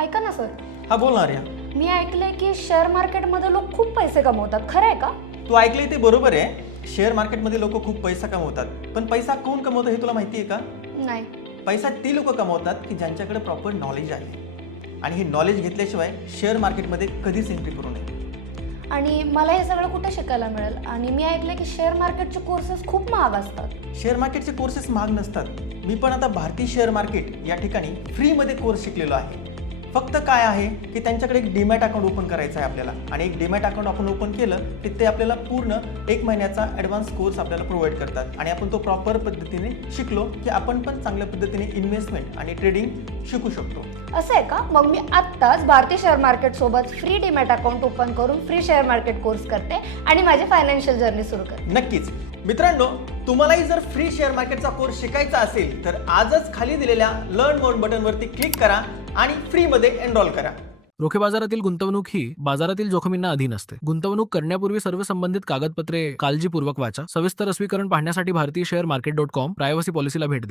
ऐका ना सर, हा बोल ना आर्या. मी ऐकलंय की शेअर मार्केटमध्ये लोक खूप पैसे कमवतात, खरं आहे का? तू ऐकलंय ते बरोबर आहे. शेअर मार्केटमध्ये लोक खूप पैसा कमवतात. पण पैसा कोण कमवतं हे तुला माहिती आहे का? नाही. पैसा ती लोक कमवतात की ज्यांच्याकडे प्रॉपर नॉलेज आहे. आणि हे नॉलेज घेतल्याशिवाय शेअर मार्केटमध्ये कधीच एंट्री करू नये. आणि मला हे सगळं कुठे शिकायला मिळेल? आणि मी ऐकलंय की शेअर मार्केटचे कोर्सेस खूप महाग असतात. शेअर मार्केटचे कोर्सेस महाग नसतात. मी पण आता भारतीय शेअर मार्केट या ठिकाणी फ्रीमध्ये कोर्स शिकलेलो आहे. फक्त काय आहे की त्यांच्याकडे एक डीमॅट अकाउंट ओपन करायचं आहे आपल्याला. आणि एक डीमॅट अकाउंट आपण ओपन केलं की ते आपल्याला पूर्ण 1 महिन्याचा ॲडव्हान्स कोर्स आपल्याला प्रोव्हाइड करतात. आणि आपण तो प्रॉपर पद्धतीने शिकलो की आपण पण चांगल्या पद्धतीने इन्व्हेस्टमेंट आणि ट्रेडिंग शिकू शकतो. असं आहे का? मग मी आत्ताच भारतीय शेअर मार्केट सोबत फ्री डीमॅट अकाउंट ओपन करून फ्री शेअर मार्केट कोर्स करते आणि माझी फायनान्शियल जर्नी सुरू करते. नक्कीच मित्रांनो, तुम्हालाही जर फ्री शेअर मार्केटचा कोर्स शिकायचा असेल तर आजच खाली दिलेल्या लर्न मोर बटनवरती क्लिक करा आणि फ्रीमध्ये एनरोल करा. रोखे बाजारातील गुंतवणूक ही बाजारातील जोखमींना अधीन असते. गुंतवणूक करण्यापूर्वी सर्व संबंधित कागदपत्रे काळजीपूर्वक वाचा. सविस्तर अस्वीकरण पाहण्यासाठी भारतीय शेअर मार्केट .com प्रायव्हसी पॉलिसीला भेट द्या.